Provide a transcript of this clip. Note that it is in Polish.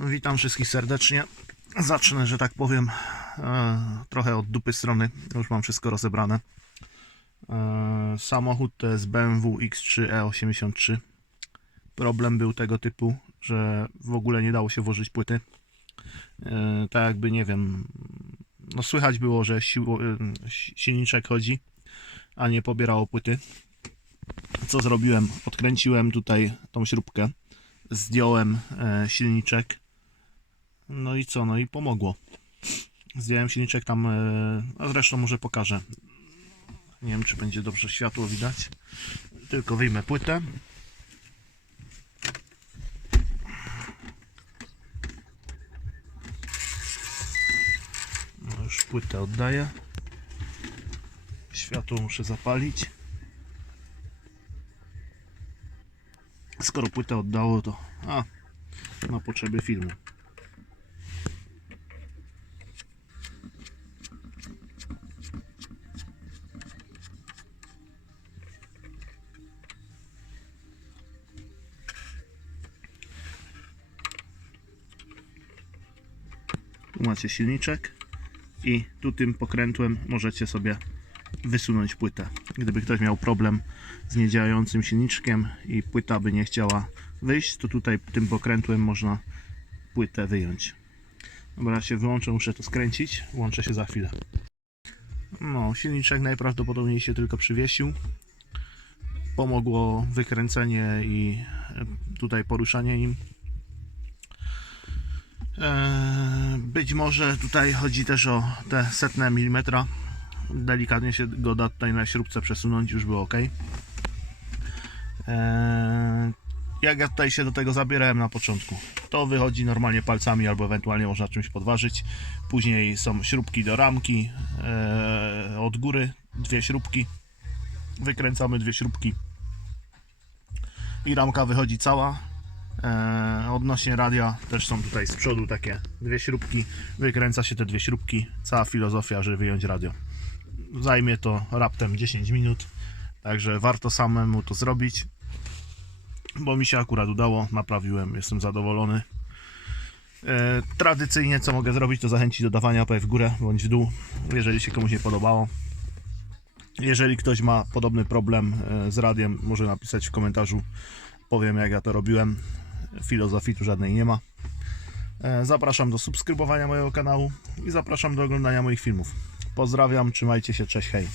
Witam wszystkich serdecznie. Zacznę, że tak powiem, e, trochę od dupy strony. Już mam wszystko rozebrane. E, samochód to jest BMW X3 E83. Problem był tego typu, że w ogóle nie dało się włożyć płyty. E, tak jakby, nie wiem, no słychać było, że siło, si- silniczek chodzi, a nie pobierało płyty. Co zrobiłem? Odkręciłem tutaj tą śrubkę zdjąłem silniczek. No i co? No i pomogło. Zdjąłem silniczek tam, e, a zresztą może pokażę. Nie wiem, czy będzie dobrze światło widać. Tylko wyjmę płytę. No już płytę oddaję. Światło muszę zapalić. Skoro płytę oddało, to a, na potrzeby filmu. Tu macie silniczek i tu tym pokrętłem możecie sobie wysunąć płytę. Gdyby ktoś miał problem z niedziałającym silniczkiem i płyta by nie chciała wyjść, to tutaj tym pokrętłem można płytę wyjąć. Dobra, się wyłączę, muszę to skręcić. Łączę się za chwilę. No, silniczek najprawdopodobniej się tylko przywiesił. Pomogło wykręcenie i e, tutaj poruszanie nim. Eee, Być może tutaj chodzi też o te setne milimetra. Delikatnie się go da tutaj na śrubce przesunąć, już było ok. Eee, Jak ja tutaj się do tego zabierałem na początku, to wychodzi normalnie palcami albo ewentualnie można czymś podważyć. Później są śrubki do ramki eee, od góry, dwie śrubki. Wykręcamy dwie śrubki i ramka wychodzi cała. Eee, odnośnie radia też są tutaj z przodu takie dwie śrubki. Wykręca się te dwie śrubki. Cała filozofia, żeby wyjąć radio. Zajmie to raptem 10 minut. Także warto samemu to zrobić. Bo mi się akurat udało, naprawiłem, jestem zadowolony. E, tradycyjnie co mogę zrobić, to zachęcić do dawania łapek w górę bądź w dół, jeżeli się komuś nie podobało. Jeżeli ktoś ma podobny problem e, z radiem, może napisać w komentarzu. Powiem jak ja to robiłem. Filozofii tu żadnej nie ma. E, Zapraszam do subskrybowania mojego kanału i zapraszam do oglądania moich filmów. Pozdrawiam, trzymajcie się, cześć, hej.